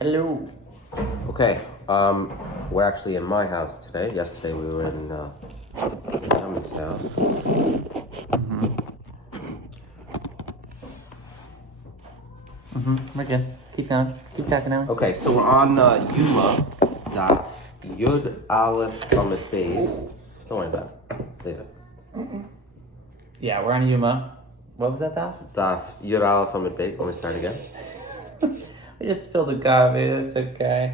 Hello. Okay, we're actually in my house today. Yesterday we were in Binyomin's house. We're good. Keep going. Keep talking now. Okay, so we're on Yoma, Daf Yud Aleph Amid Beis. Don't worry about it. Leave it. Yeah, we're on Yoma. What was that, Daf? Daf Yud Aleph Amid Beis. Want me to start again? I just spilled the coffee. It's okay.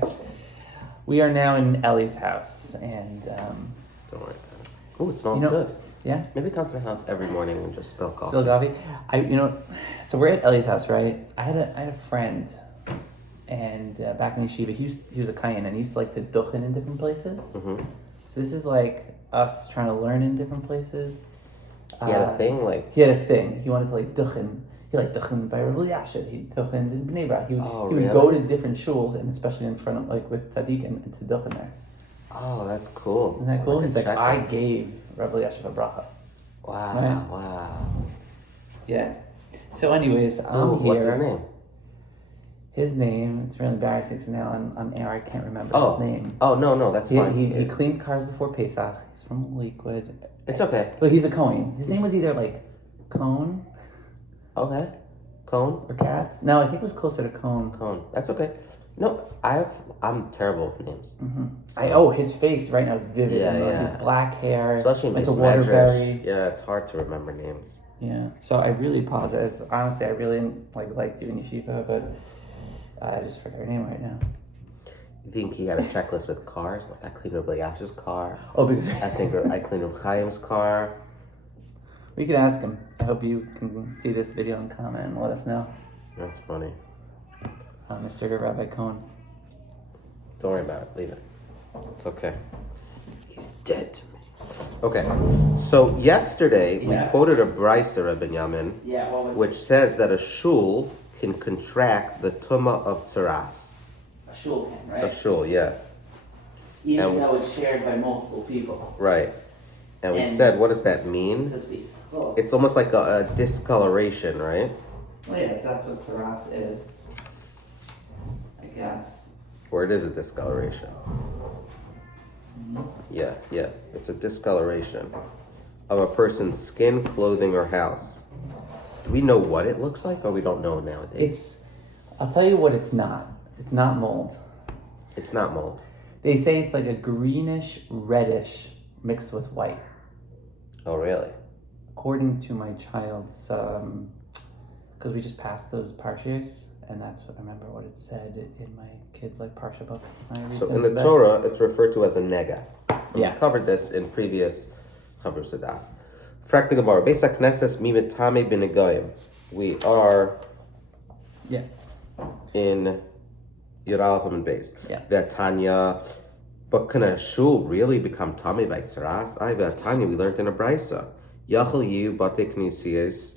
We are now in Ellie's house, and Don't worry about it. Oh, it smells good. Yeah. Maybe come to the house every morning and just spill coffee. Spill coffee. So we're at Ellie's house, right? I had a friend, and back in yeshiva, he was a kayan, and he used to like to duchen in different places. Mm-hmm. So this is like us trying to learn in different places. He had a thing like. He had a thing. He wanted to like duchen. He liked duchen by Rabbi Yashin. He duchen in Bnei Brak. He would go to different shuls, and especially in front of like with HaTzadik and to duchen there. Oh, that's cool. Isn't that cool? Like He's like, I gave Rabbi Yashin a bracha. Wow, Right? wow. Yeah. So, anyways, I'm here. What's his name? His name, it's really embarrassing because now on air I can't remember his name. Oh, no, that's fine. He cleaned cars before Pesach. He's from Lakewood. It's okay. But he's a Cohen. His name was either like Cone Okay. Cone? or Katz. No, I think it was closer to Cone. Cone. That's okay. No, I'm terrible with names. Mm-hmm. His face right now is vivid. Yeah. His black hair. Especially like a Miss waterbury. Yeah, it's hard to remember names. Yeah. So I really apologize. Honestly, I really liked you in yeshiva, but I just forgot your name right now. You think he had a checklist with cars? Like I cleaned Rabbi Yash's car. Oh, because I think I cleaned Rabbi Chaim's car. we could ask him. I hope you can see this video and comment and let us know. That's funny. Mr. Rabbi Cohen. Don't worry about it. Leave it. It's okay. He's dead to me. Okay. So yesterday we quoted a brisa, Rabbi Binyomin, which says that a shul can contract the tumah of tzaras. A shul can, right? A shul, yeah. Even though it's shared by multiple people. Right. And we said, what does that mean? It's almost like a discoloration, right? Well, yeah, that's what saras is, I guess. Or it is a discoloration. Yeah. It's a discoloration of a person's skin, clothing, or house. Do we know what it looks like, or we don't know nowadays? I'll tell you what it's not. It's not mold. It's not mold. They say it's like a greenish, reddish mixed with white. Oh, really? According to my child's, because we just passed those parshas, and that's what I remember what it said in my kid's parsha book. So in the Torah, it's referred to as a nega. Yeah. We covered this in previous Chavrusa daf. Frak the Gemara, Beis HaKnesses mi metame b'negoyim. We are in Yud Aleph and Beis. Yeah. V'atanya, but can a shul really become tame by tzaras? V'atanya, we learned in a brisa. Yachal yu bate knisiyos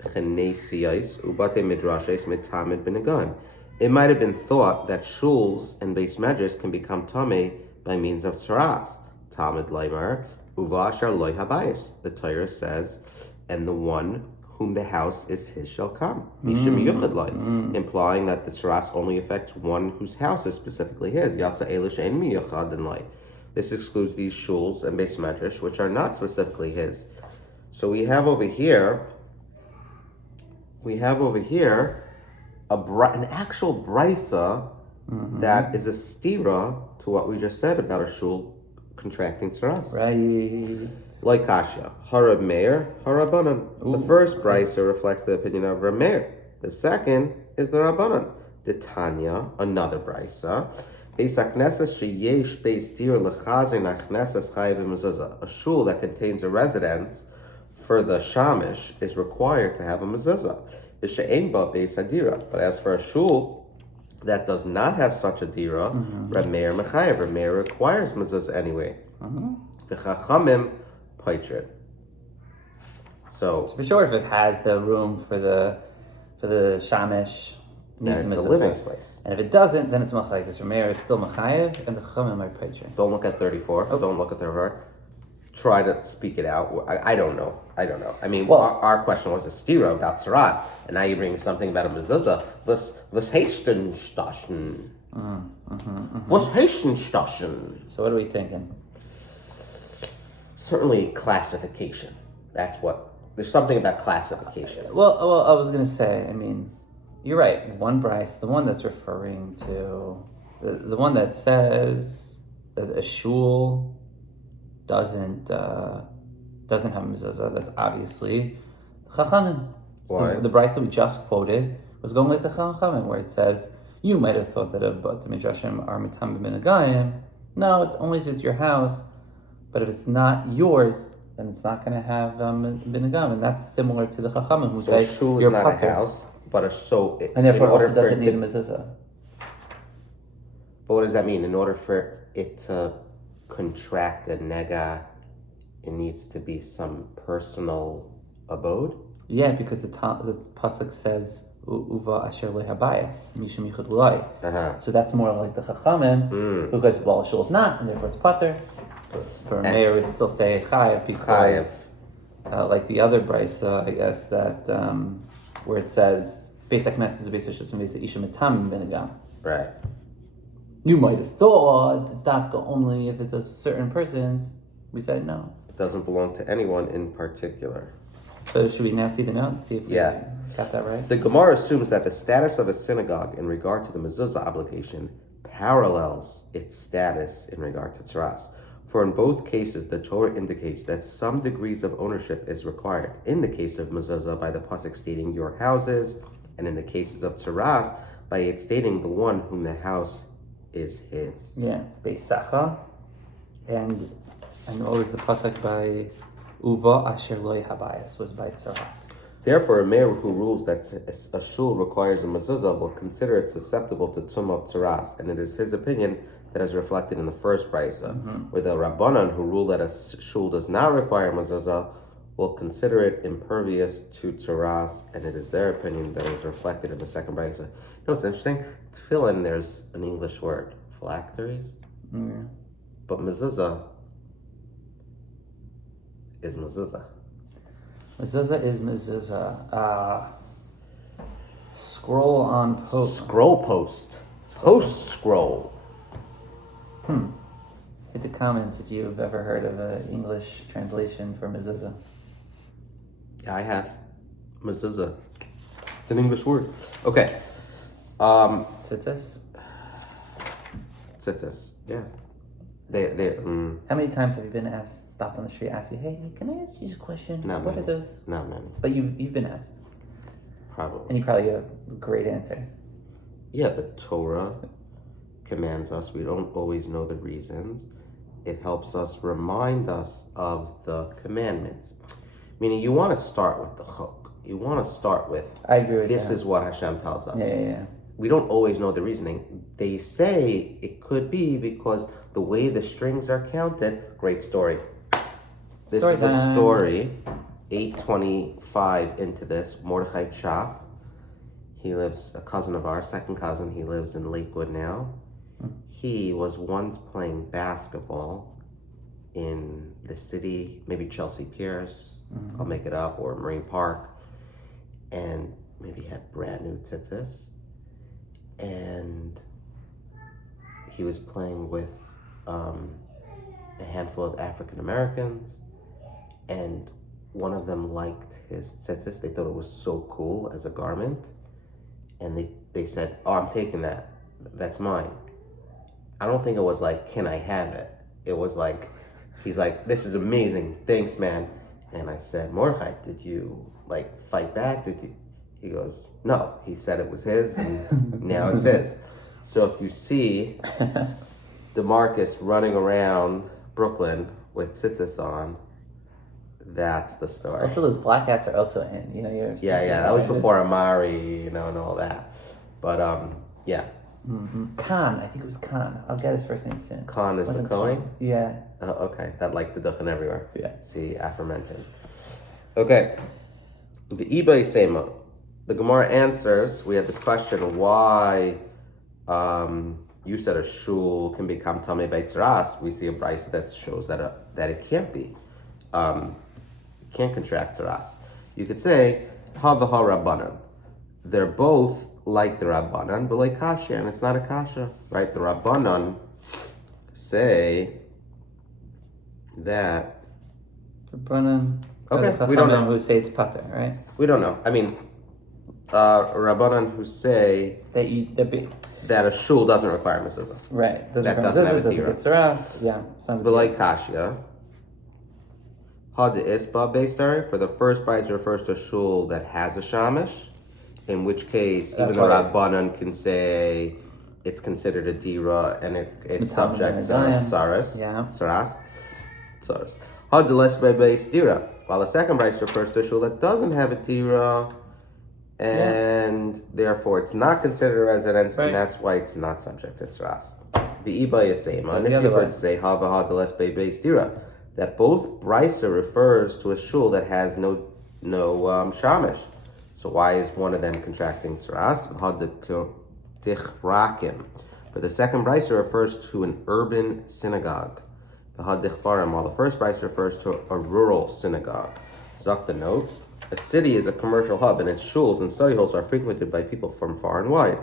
chenesios ubate midrashes mitamed b'negoyim. It might have been thought that shuls and beis medrash can become tame by means of tzaras. Talmud Leimer, uva ashar loy habayis. The Torah says, and the one whom the house is his shall come. Mishum yuchad loy, implying that the tzaras only affects one whose house is specifically his. Yatsa elish ein miyachad and loy. This excludes these shuls and beis medrash, which are not specifically his. So we have over here an actual brisa that is a stira to what we just said about a shul contracting tzaras. Right. Like Kasha, Harab Meir, Harabanan. The first brisa reflects the opinion of Rab Meir. The second is the Rabbanan. The Tanya, another brisa. A shul that contains a residence for the shamish is required to have a mezuzah. But as for a shul that does not have such a dira, Reb Meir mechayev. Reb Meir requires mezuzah anyway. The chachamim paitrin. So For sure, if it has the room for the shamish, needs it's a a living space. And if it doesn't, then it's machayev. Rameir is still machayev, and the chachamim are paitrin. Don't look at 34. Don't look at 34. try to speak it out. I don't know. I mean, Well- our question was a stira about tzaras, and now you bring something about a mezuzah. Was Haitian staschen? Was Haitian staschen? So what are we thinking? Certainly classification. That's what. There's something about classification. Well, I was gonna say. I mean, you're right. One Bryce, the one that's referring to the one that says that a shul doesn't have a mezuzah. That's obviously Chachamim. Why? The Bryce that we just quoted was going like the Chachamim, where it says you might have thought that a Bat Midrashim are mitam b'minagayim. No, it's only if it's your house. But if it's not yours, then it's not going to have binagam, and that's similar to the Chachamim who So say a shul is you're not pater. a house, but And therefore in order also for doesn't it need to- a mezuzah. But what does that mean? In order for it to contract a nega, it needs to be some personal abode? Yeah, because the pasuk says uva asher lo habayas mishum yichud ulai. So that's more like the Chachamim because well, a shul is not, and therefore it's pater. For a mayor, would still say chayav because, like the other brisa, I guess that where it says Beis HaKnesses is Beis HaShutzim Beis HaIsha Mitam Benegam. Right. You might have thought it's dafka only if it's a certain person's. We said no. It doesn't belong to anyone in particular. So should we now see the note and see if we got that right? The Gemara assumes that the status of a synagogue in regard to the mezuzah obligation parallels its status in regard to tzaras. For in both cases, the Torah indicates that some degrees of ownership is required. In the case of mezuzah, by the pasuk stating your houses, and in the cases of tzaras, by it stating the one whom the house is his. Yeah, Beisacha, and what was the pasuk by Uva Asher Lo Habayas was by Tzaras. Therefore, a mayor who rules that a shul requires a mezuzah will consider it susceptible to tumah of tzaras, and it is his opinion that is reflected in the first brisa, where the Rabbanan who rule that a shul does not require mezuzah will consider it impervious to tzaras, and it is their opinion that is reflected in the second brisa. You know what's interesting? Tefillin, there's an English word, phylacteries, but mezuzah is mezuzah. Mezuzah is mezuzah. Scroll on post. Scroll post. Post scroll. Hit the comments if you've ever heard of an English translation for mezuzah. Yeah, I have. Mezuzah. It's an English word. Okay. Tzitzis. Yeah. How many times have you been stopped on the street, asked you, hey, can I ask you just a question? Not what many. are those? Not many. But you've been asked. Probably. And you probably have a great answer. Yeah, the Torah commands us. We don't always know the reasons. It helps us remind us of the commandments. Meaning you want to start with the hook. You want to start with, I agree with this that. is what Hashem tells us. Yeah. We don't always know the reasoning. They say it could be because the way the strings are counted. Great story. This Story is a time. story, 825 into this. Mordechai Chopp. He lives, a cousin of ours, second cousin. He lives in Lakewood now. He was once playing basketball in the city, maybe Chelsea Piers, I'll make it up, or Marine Park, and maybe had brand new tzitzis. And he was playing with a handful of African Americans, and one of them liked his tzitzis. They thought it was so cool as a garment, and they said, "Oh, I'm taking that. That's mine." I don't think it was like, "Can I have it?" It was like, he's like, "This is amazing. Thanks, man." And I said, "Mordechai, did you like fight back? Did you?" He goes, "No." He said it was his, and now it's his. So if you see DeMarcus running around Brooklyn with tzitzis on, that's the story. Also, those black hats are also in. You're Yeah. That was before Amari, and all that. But yeah. Khan, I think it was Khan. I'll get his first name soon. Khan is the Wasn't Kohen? Khan. Yeah. Okay, that like the duchin everywhere. Yeah. See, aforementioned. Okay, the eBay Sema. The Gemara answers, we had this question, why you said a shul can become tamei by tzaras. We see a brisa that shows that it can't be. can't contract tzaras. You could say ha v'ha rabbanan. They're both like the rabbanan, but like kasha, and it's not a kasha, right? The rabbanan say that. Rabbanan. Okay, we don't know. Who say it's pater, right? We don't know. I mean, rabbanan who say that a shul doesn't require mezuzah. Right. That doesn't have a doesn't get tzaras. Yeah. Sounds but like kasha. Ha de isba beistar, for the first brayso refers to a shul that has a shamish, in which case even the rabbanan can say it's considered a dira and it's subject to tzaras. Yeah. Tzaras. Ha de lesbe beis dira, while the second brayso refers to a shul that doesn't have a dira, and therefore it's not considered a residence, and that's why it's not subject to tzaras. The iba is same. And if you were to say ha de lesbe beis dira, that both brisa refers to a shul that has no shamish. So why is one of them contracting tzaras? For the second brisa refers to an urban synagogue. While the first brisa refers to a rural synagogue. Zakta notes, a city is a commercial hub, and its shuls and study halls are frequented by people from far and wide.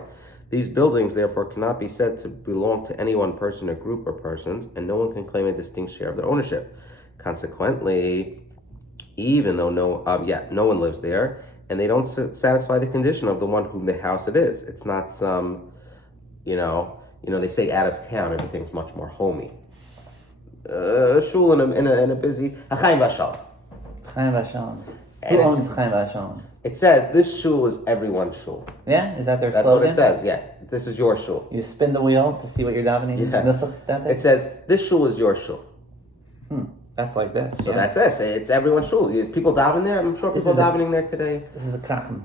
These buildings, therefore, cannot be said to belong to any one person or group or persons, and no one can claim a distinct share of their ownership. Consequently, even though no one lives there, and they don't satisfy the condition of the one whom the house it is. It's not some, they say out of town, everything's much more homey. Shul in a busy Chaim Vashal. Chaim Vashal. Who owns Chaim Vashal? It says this shul is everyone's shul. Yeah, is that their That's slogan? That's what it says. Yeah, this is your shul. You spin the wheel to see what you're davening. Yeah. It says this shul is your shul. That's like this. So that's this. It's everyone's shul. People daven there. I'm sure people davening there today. This is a krachem.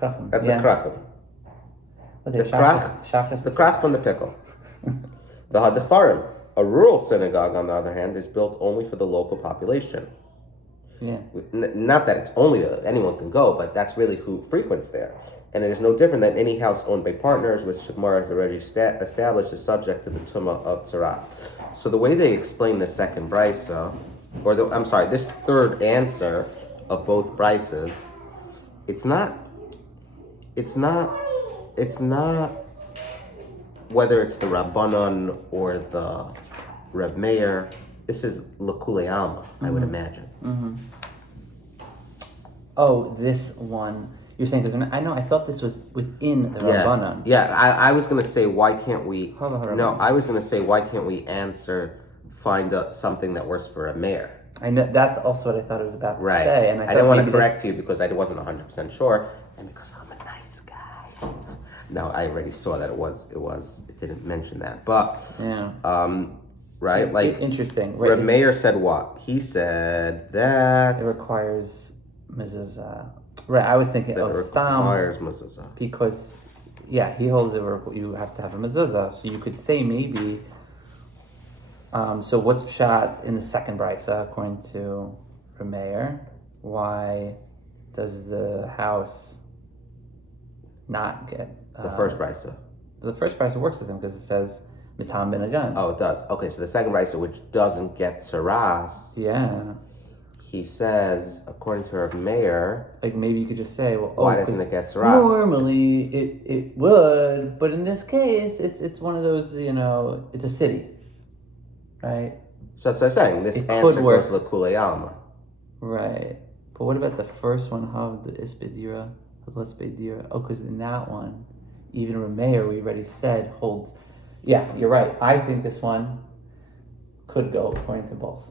That's a krachem. The krach from the pickle. The hadikfarim, a rural synagogue, on the other hand, is built only for the local population. Yeah. Not that it's only anyone can go, but that's really who frequents there. And it is no different than any house owned by partners, which Gemara has already established is subject to the tumah of tzaras. So the way they explain the second brisa, this third answer of both brises, it's not whether it's the Rabbanon or the Reb Meir. This is L'kulei Alma, I would imagine. Mm-hmm. Oh, this one. You're saying, because I thought this was within the Rabbanon. Yeah, I was going to say, why can't we... I was going to say, why can't we find something that works for a mayor? I know, that's also what I thought it was about to right. say. And I didn't want to correct you because I wasn't 100% sure, and because I'm a nice guy. No, I already saw that it didn't mention that. But, right? Like, interesting. Right. The mayor said what? He said that... It requires mezuzah. Right, I was thinking, requires mezuzah. Because, he holds it, you have to have a mezuzah. So you could say maybe, so what's pshat in the second brisa, according to Rameir? Why does the house not get... the first brisa. The first brisa works with him because it says, mitam ben agan. Oh, it does. Okay, so the second brisa, which doesn't get tzaras. Yeah. He says, according to our mayor, like maybe you could just say, well, why doesn't it get tzaras? Normally it would, but in this case, it's one of those, it's a city, right? So that's what I'm saying. This answer goes L'kulei Alma. Right, but what about the first one? Hav the ispedira, l'spedira. Oh, because in that one, even Rameir, we already said holds. Yeah, you're right. I think this one could go according to both.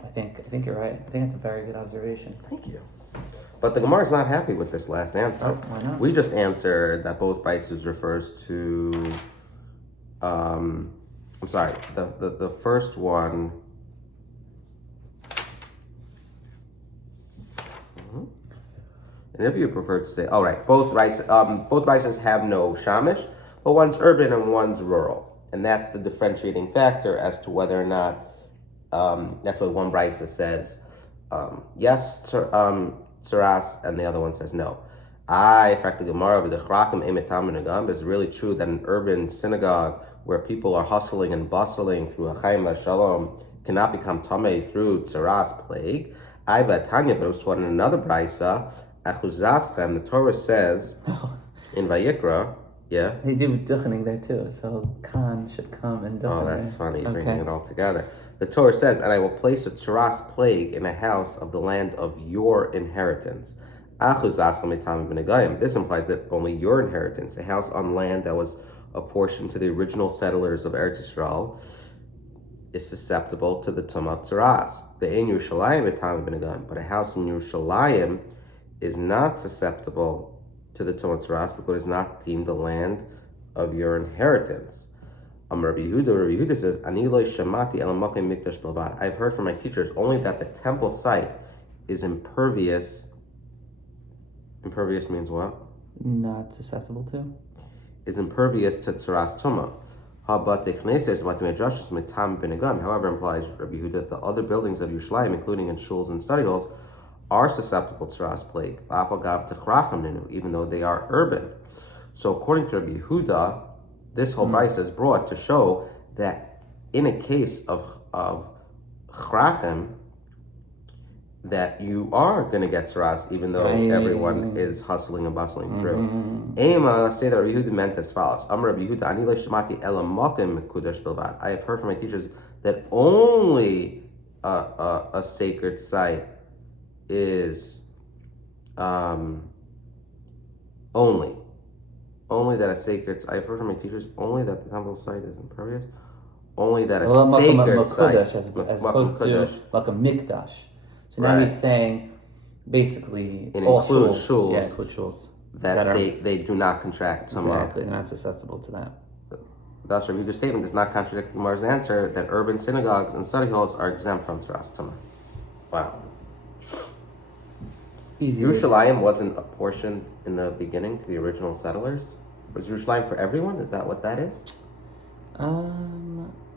I think you're right. I think it's a very good observation. Thank you. But the Gemara is not happy with this last answer. Oh, why not? We just answered that both brises refers to. I'm sorry. The first one. And if you prefer to say, all right, both brises have no shamish, but one's urban and one's rural, and that's the differentiating factor as to whether or not. That's what one brisa says, yes, tzaras, and the other one says no. It's really true that an urban synagogue where people are hustling and bustling through a chaim v'shalom cannot become tamei through tzaras plague. Iva Tanya, but it was taught in another brisa. Achuzaschem, the Torah says in Vayikra, yeah. They do duchening there too, so Khan should come and duchen. Oh, that's funny, okay. bringing it all together. The Torah says, and I will place a tzaras plague in a house of the land of your inheritance. This implies that only your inheritance, a house on land that was apportioned to the original settlers of Eretz Yisrael, is susceptible to the tumah of tzaras. But a house in Yerushalayim is not susceptible to the tumah of tzaras because it is not deemed the land of your inheritance. Rabbi Yehuda says, Ani lo shamati el makom mikdash bilvad. I've heard from my teachers only that the temple site is impervious. Impervious means what? Not susceptible to? Is impervious to tzaras tumah. However, implies Rabbi Yehuda that the other buildings of Yerushalayim, including in shuls and study halls, are susceptible to tzaras plague, even though they are urban. So according to Rabbi Yehuda, this whole brisa is brought to show that in a case of chrachim, that you are going to get tzaras, even though everyone is hustling and bustling through. Ema say that Rabbi Yehuda meant as follows: Rabbi Yehuda, ani lo shmati ela makom mekudash bilvad. I have heard from my teachers that only a sacred site is only that a sacred. I've heard from my teachers only that the temple site is impervious. Only that a sacred site, as opposed to like a mikdash. So now he's saying, basically, it all includes shuls. Yeah, includes shuls. That they do not contract tumah. Exactly, they're not susceptible to that. Thus, Rabbi Yehuda's statement does not contradict the Gemara's answer that urban synagogues and study halls are exempt from tzaras tumah. Wow. Yerushalayim wasn't apportioned in the beginning to the original settlers. Was Yerushalayim for everyone? Is that what that is?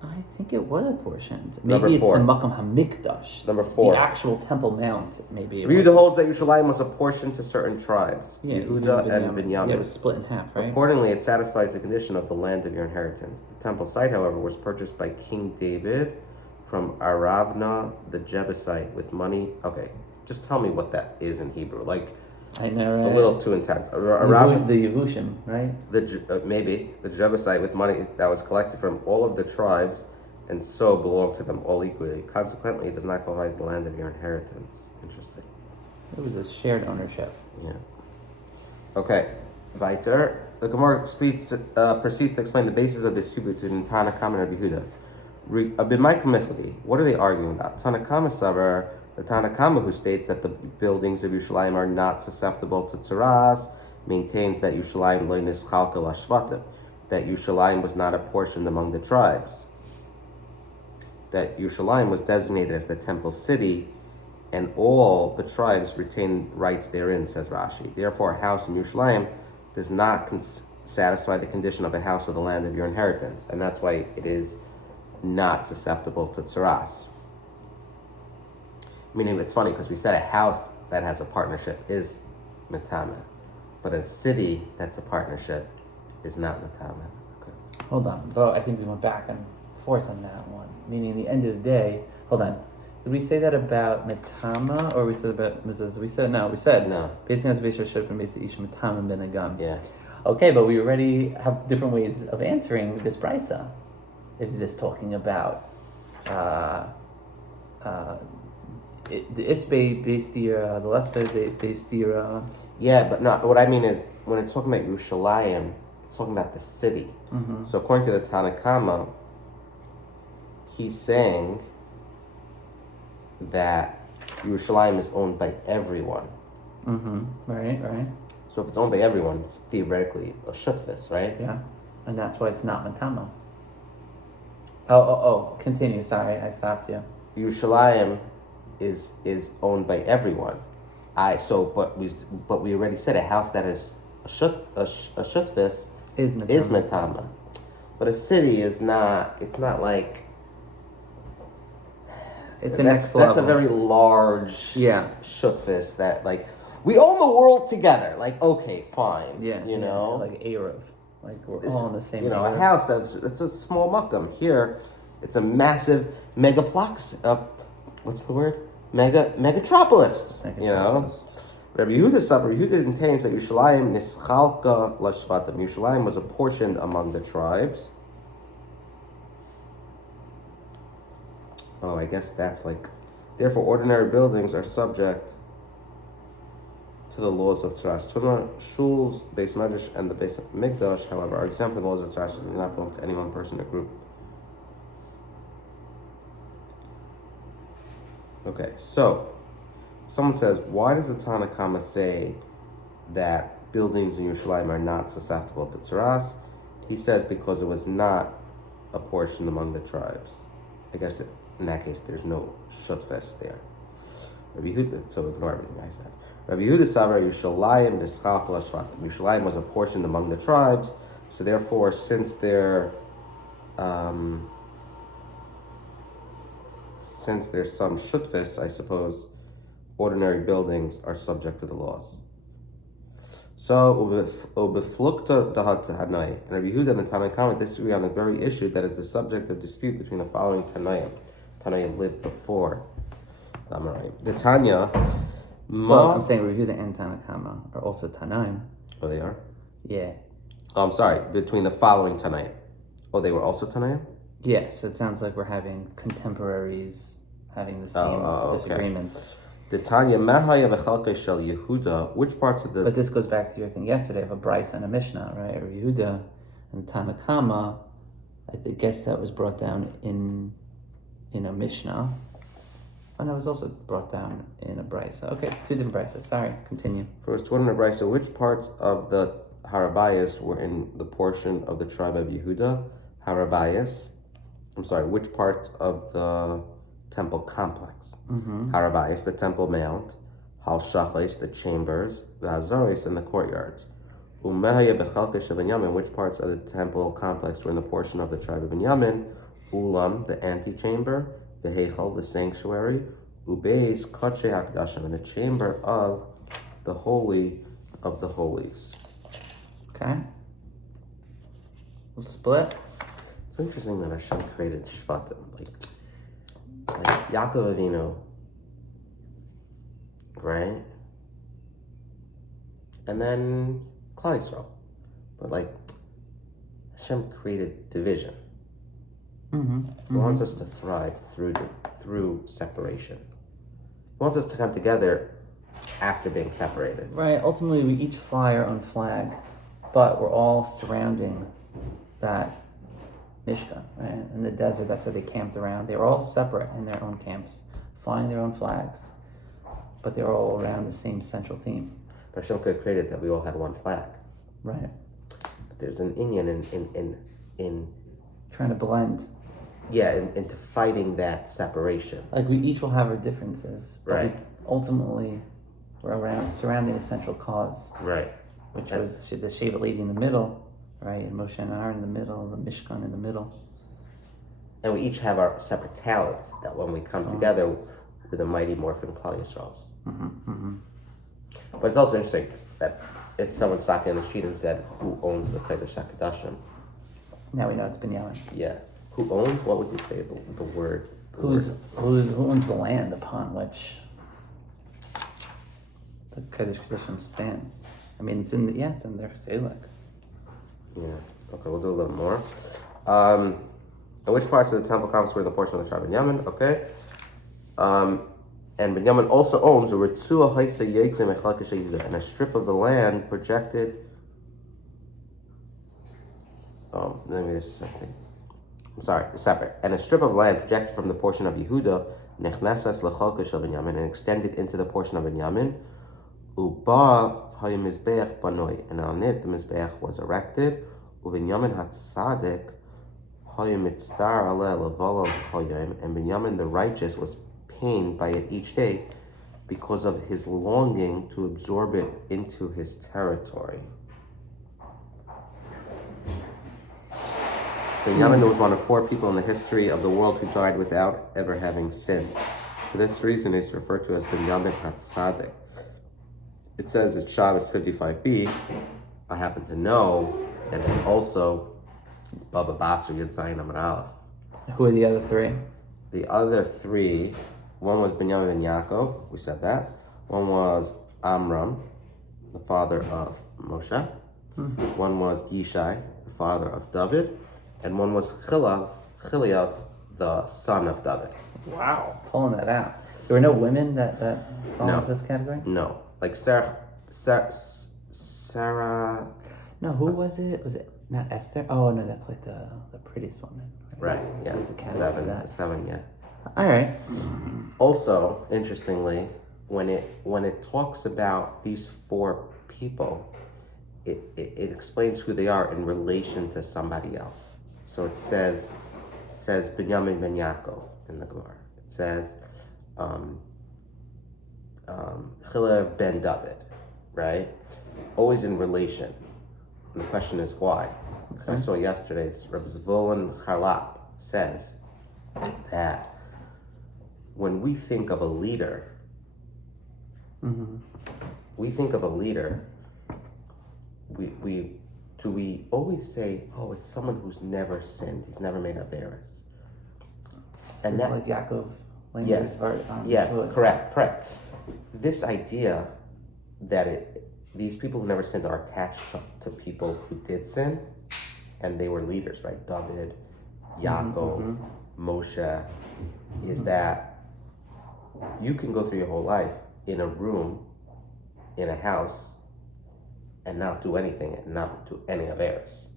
I think it was apportioned. Number Maybe it's 4. the Makom HaMikdash. Number 4. The actual Temple Mount, maybe. Yehuda holds that Yerushalayim was apportioned to certain tribes. Yeah, Yehuda and Binyomin. Yeah, it was split in half, right? Accordingly, it satisfies the condition of the land of your inheritance. The temple site, however, was purchased by King David from Aravna the Jebusite with money. Okay, just tell me what that is in Hebrew. Like, I know, right? A little too intense. The Yevushim, right? Maybe the Jebusite with money that was collected from all of the tribes and so belonged to them all equally. Consequently, it does not qualify as the land of your inheritance. Interesting. It was a shared ownership. Yeah. Okay. Weiter. The Gemara proceeds to explain the basis of the dispute between Tanakama and Rabbi Yehuda. What are they arguing about? Tanakama Savar. The Tanakama, who states that the buildings of Yerushalayim are not susceptible to tzaras, maintains that Yerushalayim lo nischalka lashvatim, that Yerushalayim was not apportioned among the tribes, that Yerushalayim was designated as the temple city, and all the tribes retain rights therein, says Rashi. Therefore, a house in Yerushalayim does not satisfy the condition of a house of the land of your inheritance, and that's why it is not susceptible to tzaras. Meaning, it's funny because we said a house that has a partnership is metame, but a city that's a partnership is not metame. Okay. Hold on. Oh, I think we went back and forth on that one. Meaning, at the end of the day, hold on. Did we say that about metama, or we said about mezuzah? We said no. Based on Beisha Shofim from Beisha Ish metama ben agam. Yeah. Okay, but we already have different ways of answering this brisa. Is this talking about the isbe beistira, the lesbe beistira? Yeah, but no. What I mean is, when it's talking about Yerushalayim, it's talking about the city. Mm-hmm. So according to the Tanakama, he's saying that Yerushalayim is owned by everyone. Mm-hmm. Right. So if it's owned by everyone, it's theoretically a shutfis, right? Yeah, and that's why it's not matama. Oh. Continue. Sorry, I stopped you. Yerushalayim is owned by everyone. But we already said a house that is a shutfis is matama. But a city is not. It's not like. It's a next level. That's a very large shutfis that like we own the world together. Like okay, fine. Yeah. You know, like Erev. Like we're all in the same. You know, a house it's a small makam. Here, It's a massive megaplex. What's the word? Megatropolis. You know. Rabbi Yehuda maintains that Yerushalayim nischalka lashvatim. Yerushalayim was apportioned among the tribes. Oh, I guess that's like. Therefore, ordinary buildings are subject to the laws of Tzaras Tumah. Shuls, Beis Medrash, and the Beis Mikdash, however, are exempt from the laws of Tzaras and do not belong to any one person or group. Okay, so someone says, why does the Tanna Kama say that buildings in Yerushalayim are not susceptible to Tzaras? He says because it was not apportioned among the tribes. I guess in that case, there's no shutfest there. Rabbi Yehuda, so ignore everything I said. Rabbi Yehuda Savar Yerushalayim Nischal Kol Shvatim. Yerushalayim was apportioned among the tribes, so therefore, since there's some shutfest, I suppose, ordinary buildings are subject to the laws. So, Ubeflukta Dahat Hanai. And Rabbi Yehuda and the Tanna Kama disagree on the very issue that is the subject of dispute between the following Tanaim. Tanaim lived before Amoraim. The Tanya. Well, I'm saying Rabbi Yehuda and Tanna Kama are also Tanaim. Oh, they are? Yeah. Oh, I'm sorry. Between the following Tanaim. Oh, they were also Tanaim? Yeah, so it sounds like we're having contemporaries having the same disagreements. The Tanya Mahaya v'chalkei shel Yehuda. Which parts of the? But this goes back to your thing yesterday of a Bryce and a Mishnah, right? Rabbi Yehuda and the Tanna Kama. I guess that was brought down in a Mishnah. Oh no, it was also brought down in a Bryce. Okay, two different Bryces. Sorry, continue. First one in a Bryce. Which parts of the Harabayas were in the portion of the tribe of Yehuda? Harabayas. I'm sorry. Which part of the temple complex? Harabayas, the temple mount. Hal Shachais, the chambers. V'Hazaris, and the courtyards. Umehaya b'chalkei shel Binyomin. Which parts of the temple complex were in the portion of the tribe of Binyomin? Ulam, the antechamber. V'Heichal, the sanctuary. Ubeis Kachei HaKadashim, in the chamber of the Holy of the Holies. Okay. We'll split. It's interesting that Hashem created Shvatim. Like Yaakov Avinu, right? And then Klal Yisrael. But like, Hashem created division. He wants us to thrive through separation. He wants us to come together after being separated. Right. Ultimately, we each fly our own flag, but we're all surrounding that Mishkan, right? In the desert, that's how they camped around. They were all separate in their own camps, flying their own flags, but they're all around the same central theme. But Hashem could have created that we all had one flag. Right. But there's an Inyan in trying to blend. Yeah, into fighting that separation. Like we each will have our differences, but right? Ultimately, we're around surrounding a central cause, right? Which was the Shevet Levi in the middle, right? And Moshe and Aaron in the middle, the Mishkan in the middle. And we each have our separate talents that when we come together, we're the mighty morphin Klal Yisraels. But it's also interesting that if someone stuck in the sheet and said, "Who owns the Kodesh HaKodashim?" Now we know it's Binyomin. Yeah. Who owns? What would you say the word? Who owns the land upon which the Kodesh HaKodashim stands? I mean, it's in their Tzelek. Yeah. Okay, we'll do a little more. And which parts of the temple complex were in the portion of the tribe of Binyomin? Okay. And Binyomin also owns a Ritzua Haisa Yitzim Echalkei Shel Yehuda, and a strip of the land projected. Maybe this is something. I'm sorry, separate. And a strip of land projected from the portion of Yehuda, Nechnesas Lechalkei Shel Binyomin, and extended into the portion of Binyomin. Uba Hayimizbeach Banoi, and on it the Mizbeach was erected. Ubinyomin HaTzadik Hayimitztar Aleh Levala L'Choyim, and Binyomin the righteous was pained by it each day because of his longing to absorb it into his territory. Binyomin was one of 4 people in the history of the world who died without ever having sinned. For this reason, he's referred to as Binyomin HaTzadik. It says that Shabbos 55b. I happen to know that it's also Baba Basra Yud Zayin Amar Aleph. Who are the other three? The other three, one was Binyomin and Yaakov, we said that. One was Amram, the father of Moshe. One was Yishai, the father of David. And one was Chiliav, the son of David. Wow, pulling that out. There were no women that fall No. into this category? No. Like Sarah. No, who was it? Was it not Esther? Oh, no, that's like the prettiest woman. Right, yeah. There was a category for that. Seven, yeah. All right. Also, interestingly, when it talks about these four people, it explains who they are in relation to somebody else. So it says Binyomin ben Yaakov in the Gemara. It says Chilev ben David, right? Always in relation. And the question is why? Because I saw yesterday's Reb Zvulun Charlap says that when we think of a leader, we always say, oh, it's someone who's never sinned, he's never made Averis. And that's like Yaakov Langer's choice. Correct. This idea that these people who never sinned are attached to people who did sin, and they were leaders, right? David, Yaakov, Moshe, is that you can go through your whole life in a room, in a house, and not do anything, and not do any Averis.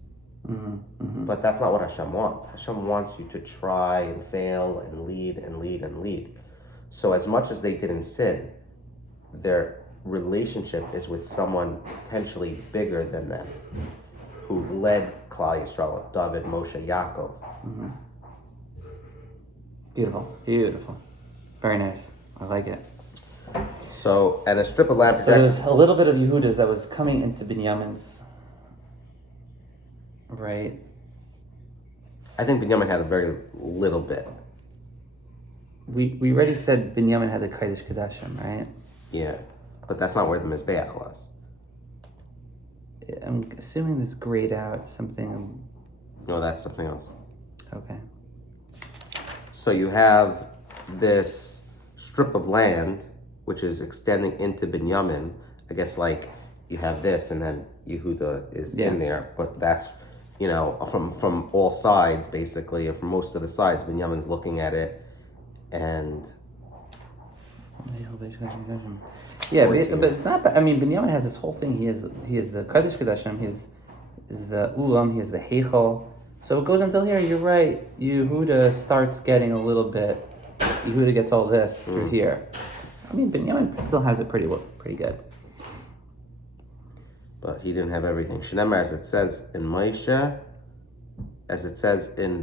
But that's not what Hashem wants. Hashem wants you to try and fail and lead and lead and lead. So as much as they didn't sin, their relationship is with someone potentially bigger than them, who led Klal Yisrael, David, Moshe, Yaakov. Beautiful. Very nice. I like it. So, and a strip of land. So there was a little bit of Yehuda's that was coming into Binyamin's, right? I think Binyamin had a very little bit. We already said Binyamin had the Kodesh Kodashim, right? Yeah, but that's not where the Mizbeach was. I'm assuming this grayed out something. No, that's something else. Okay. So you have this strip of land which is extending into Binyamin. I guess like you have this and then Yehuda is in there, but that's, from all sides basically, or from most of the sides, Binyamin's looking at it, and yeah, but it's not. I mean, Binyamin has this whole thing. He has the Kodesh Kodashim. He has the Ulam. He has the Heichal. So it goes until here. You're right. Yehuda starts getting a little bit. Yehuda gets all this through here. I mean, Binyamin still has it pretty good. But he didn't have everything. Shenemar, as it says in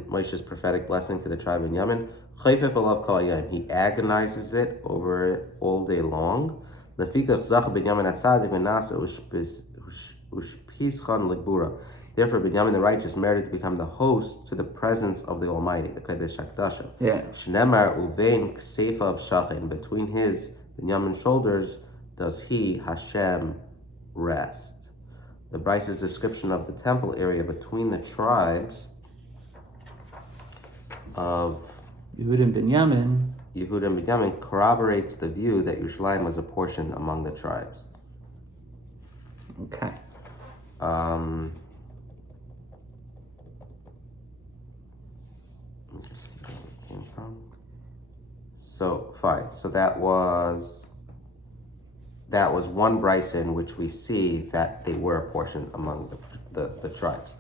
Moshe's prophetic blessing to the tribe of Binyamin, Chayfef alav kol hayom. He agonizes it over it all day long. Lefikach zach Binyamin HaTzadik v'nasa ushpischon legbura. Therefore, Binyamin the righteous merited to become the host to the presence of the Almighty, the Kodesh HaKodashim. Yeah. Shnemar uvein kseifa shachin. Between his Binyamin's shoulders does he, Hashem, rest. The Bryce's description of the temple area between the tribes of Yehuda and Binyamin corroborates the view that Yerushalayim was apportioned among the tribes. Okay. Let me just see where it came from. So fine. So that was one Bryce in which we see that they were apportioned among the tribes.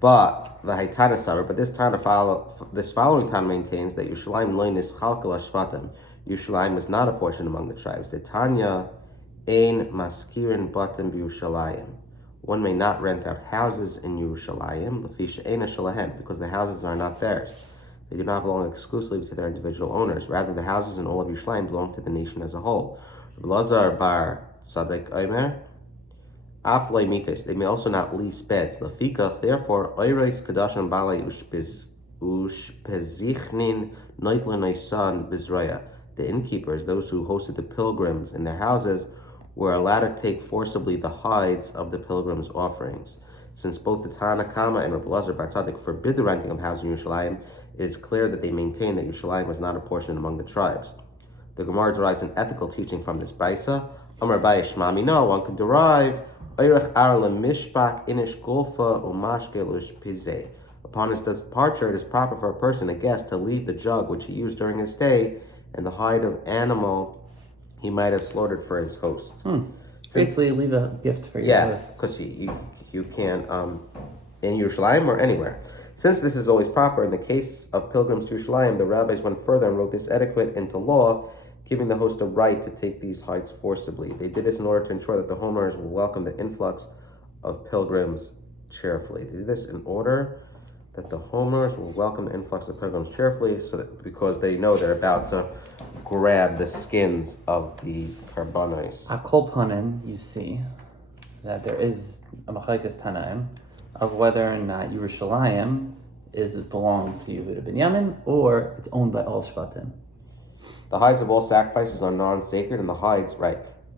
But the Haitana Savar, but this following Tan maintains that Yerushalayim lo nischalkel hashvatim. Yerushalayim was not apportioned among the tribes. The Tanya ein maskirin batim b'Yerushalayim. One may not rent out houses in Yerushalayim, l'fi she'eina shalahem, because the houses are not theirs. They do not belong exclusively to their individual owners. Rather, the houses in all of Yerushalayim belong to the nation as a whole. Lazar bar Tzaddik Omer, Aflay Mikas, they may also not lease beds. Lafika, therefore, Oireis Kadashim Balai Ushpezichnin Noitlanaisan Bizraya. The innkeepers, those who hosted the pilgrims in their houses, were allowed to take forcibly the hides of the pilgrims' offerings. Since both the Tana Kama and Rabbi Lazar bar Tzaddik forbid the renting of houses in Yerushalayim, it is clear that they maintain that Yerushalayim was not apportioned among the tribes. The Gemara derives an ethical teaching from this brisa. Amar Abaye Shmami, no, one can derive Oirech Ar Mishpak Inish Golfa Umashkelush Pizeh. Upon his departure, it is proper for a person, a guest, to leave the jug which he used during his stay and the hide of animal he might have slaughtered for his host. Basically, leave a gift for your host. Yeah, because you can in Yerushalayim or anywhere. Since this is always proper, in the case of pilgrims to Yerushalayim, the rabbis went further and wrote this etiquette into law, giving the host a right to take these hides forcibly. They did this in order to ensure that the homeowners will welcome the influx of pilgrims cheerfully. They did this in order that the homeowners will welcome the influx of pilgrims cheerfully, so that because they know they're about to grab the skins of the karbanos. Akol panim, you see that there is a machlekes tanaim of whether or not Yerushalayim belong to Yehuda Binyomin or it's owned by all Shvatim. The hides of all sacrifices are non-sacred, and the hides,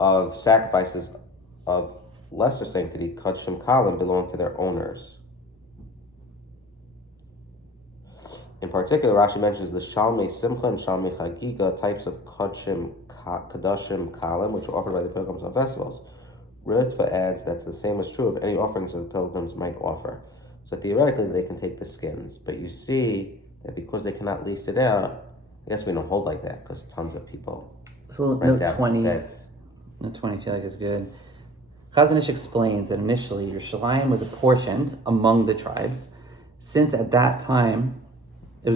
of sacrifices of lesser sanctity, Kodshim Kalim, belong to their owners. In particular, Rashi mentions the Shalmei Simcha and Shalmei Chagiga, types of Kodshim Kalim, which were offered by the pilgrims on festivals. Ritva adds that's the same is true of any offerings that the pilgrims might offer. So theoretically, they can take the skins, but you see that because they cannot lease it out, I guess we don't hold like that because tons of people. So note 20. Note 20 I feel like is good. Chazon Ish explains that initially Yerushalayim was apportioned among the tribes, since at that time the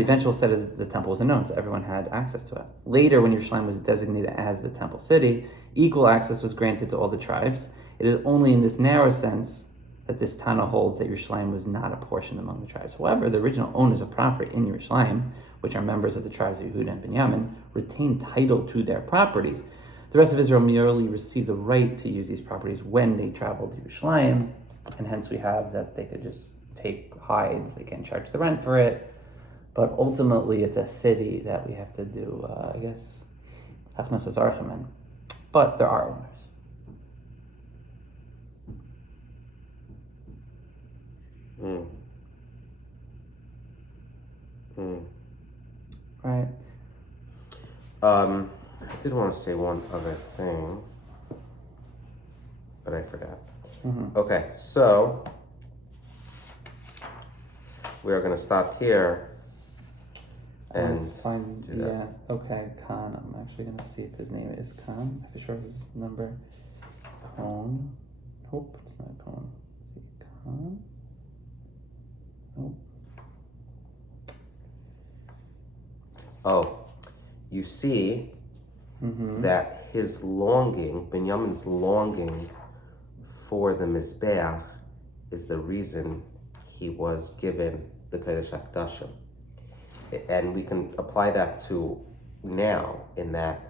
eventual set of the temple was unknown, so everyone had access to it. Later, when Yerushalayim was designated as the temple city, equal access was granted to all the tribes. It is only in this narrow sense that this Tana holds that Yerushalayim was not apportioned among the tribes. However, the original owners of property in Yerushalayim, which are members of the tribes of Yehuda and Binyamin, retained title to their properties. The rest of Israel merely received the right to use these properties when they traveled to Yerushalayim, and hence we have that they could just take hides, they can charge the rent for it, but ultimately it's a city that we have to do, Hachnas Azarchaman. But there are owners. Right. I did want to say one other thing, but I forgot. Okay, so we are going to stop here and find okay, Khan. I'm actually going to see if his name is Khan. If it shows his number, Khan. Nope, it's not Khan. Is it Khan? Nope. Oh, you see that his longing, Binyamin's longing for the Mizbeach, is the reason he was given the Kodesh HaKodashim. And we can apply that to now, in that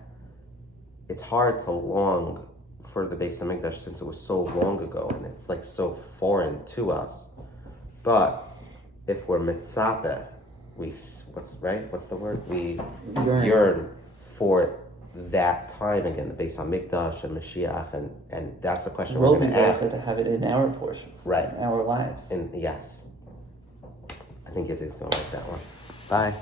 it's hard to long for the Beis HaMikdash since it was so long ago and it's like so foreign to us. But if we're mitzapeh, what's the word? We yearn for that time again, the Beis HaMikdash and Mashiach, and that's the question we're going to ask. To have it in our portion, right? In our lives. And yes, I think Izzy's going to like that one. Bye.